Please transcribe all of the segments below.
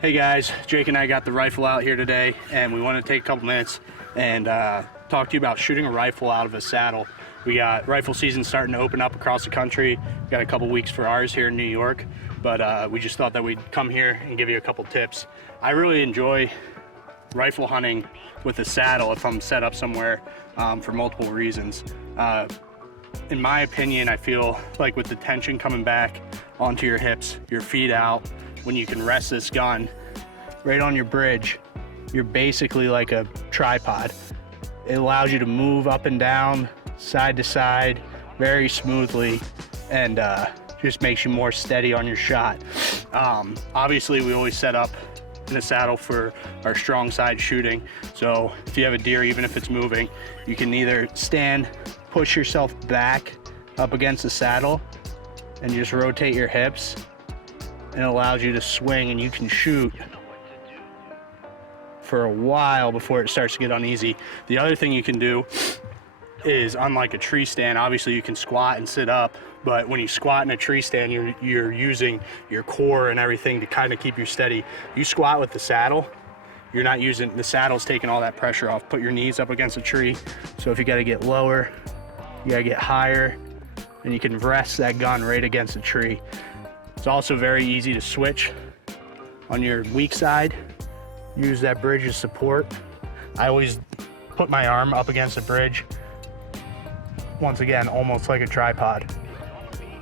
Hey guys, Jake and I got the rifle out here today, and we want to take a couple minutes and talk to you about shooting a rifle out of a saddle. We got rifle season starting to open up across the country. We got a couple weeks for ours here in New York, but we just thought that we'd come here and give you a couple tips. I really enjoy rifle hunting with a saddle if I'm set up somewhere for multiple reasons. In my opinion, I feel like with the tension coming back onto your hips, your feet out, when you can rest this gun right on your bridge, you're basically like a tripod. It allows you to move up and down, side to side, very smoothly, and just makes you more steady on your shot. Obviously, we always set up in a saddle for our strong side shooting. So if you have a deer, even if it's moving, you can either stand, push yourself back up against the saddle, and just rotate your hips, and it allows you to swing, and you can shoot for a while before it starts to get uneasy. The other thing you can do is, unlike a tree stand, obviously you can squat and sit up, but when you squat in a tree stand, you're using your core and everything to kind of keep you steady. You squat with the saddle, you're not using, the saddle's taking all that pressure off. Put your knees up against a tree. So if you gotta get lower, you gotta get higher, and you can rest that gun right against a tree. It's also very easy to switch on your weak side. Use that bridge as support. I always put my arm up against the bridge. Once again, almost like a tripod.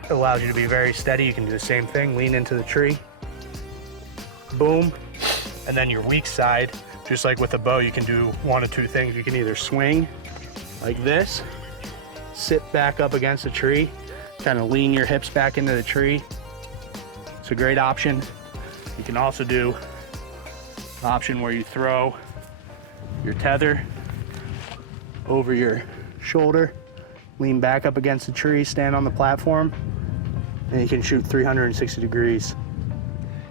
It allows you to be very steady. You can do the same thing, lean into the tree, boom. And then your weak side, just like with a bow, you can do one of two things. You can either swing like this, sit back up against the tree, kind of lean your hips back into the tree. It's a great option. You can also do an option where you throw your tether over your shoulder, lean back up against the tree, stand on the platform, and you can shoot 360 degrees.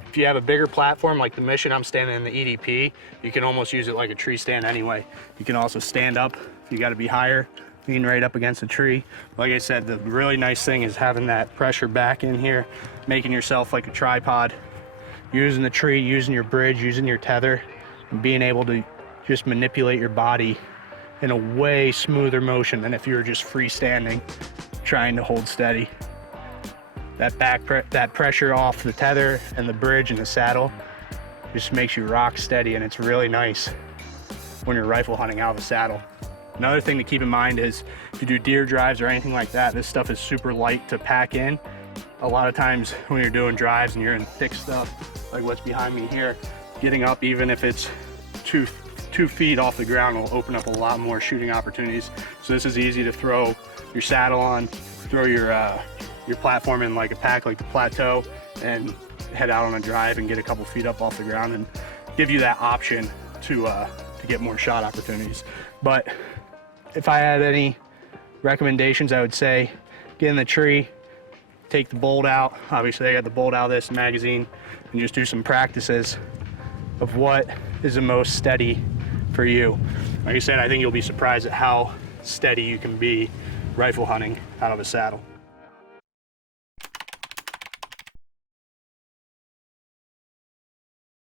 If you have a bigger platform like the Mission, I'm standing in the EDP, you can almost use it like a tree stand anyway. You can also stand up if you gotta be higher, lean right up against a tree. Like I said, the really nice thing is having that pressure back in here, making yourself like a tripod, using the tree, using your bridge, using your tether, and being able to just manipulate your body in a way smoother motion than if you were just freestanding, trying to hold steady. That pressure off the tether and the bridge and the saddle just makes you rock steady, and it's really nice when you're rifle hunting out of a saddle. Another thing to keep in mind is if you do deer drives or anything like that, this stuff is super light to pack in. A lot of times when you're doing drives and you're in thick stuff, like what's behind me here, getting up even if it's two feet off the ground will open up a lot more shooting opportunities. So this is easy to throw your saddle on, throw your platform in like a pack, like the plateau, and head out on a drive and get a couple feet up off the ground and give you that option to get more shot opportunities. But if I had any recommendations, I would say get in the tree, take the bolt out. Obviously I got the bolt out of this magazine, and just do some practices of what is the most steady for you. Like I said, I think you'll be surprised at how steady you can be rifle hunting out of a saddle.